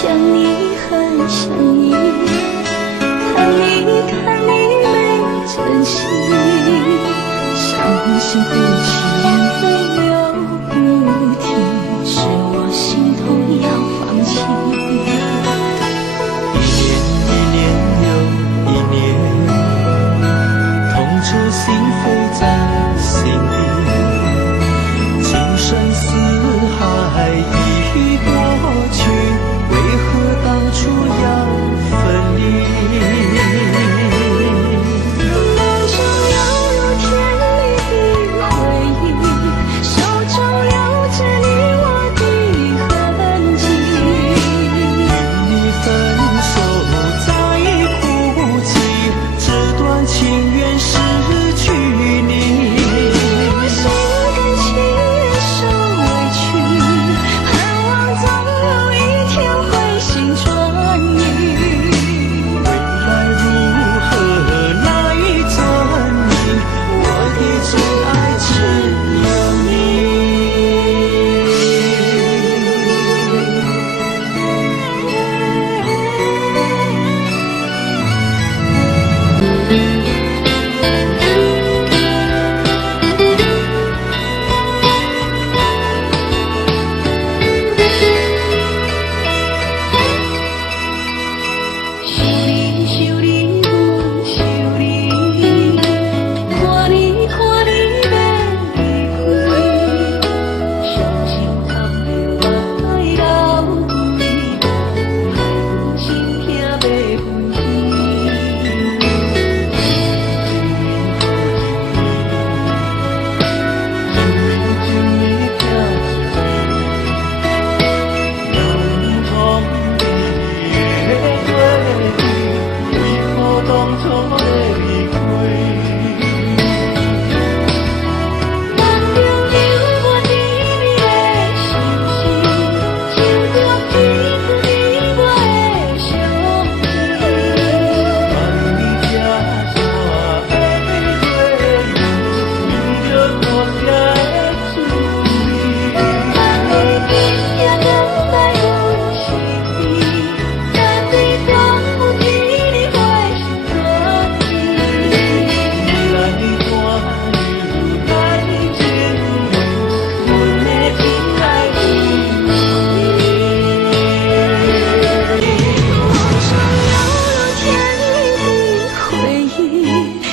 想你，很想你，看你没珍惜，伤心哭泣眼泪又不停，是我心痛要放弃。一年又一年，痛彻心扉在心底，情深似海已过去，为何当初要分离？梦中犹如甜蜜的回忆，手中留着你我的痕迹。与你分手再哭泣，这段情缘失去你。我心甘情愿受委屈，盼望总有一天回心转意。未来如何来证明我的真爱只有你？想你，我想你，看你要离开，伤心通流来流去，害心痛要分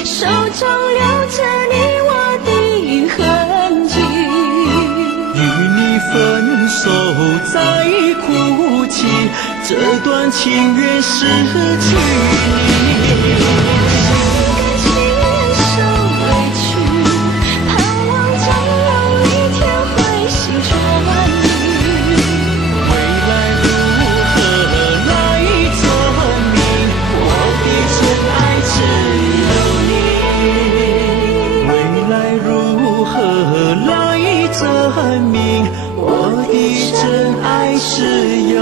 手中留着你我的痕迹，与你分手再哭泣，这段情缘失去你。心甘情愿受委屈，盼望总有一天回心转意。未来如何来证明我的真爱只有你？未来如何来证明我的真爱只有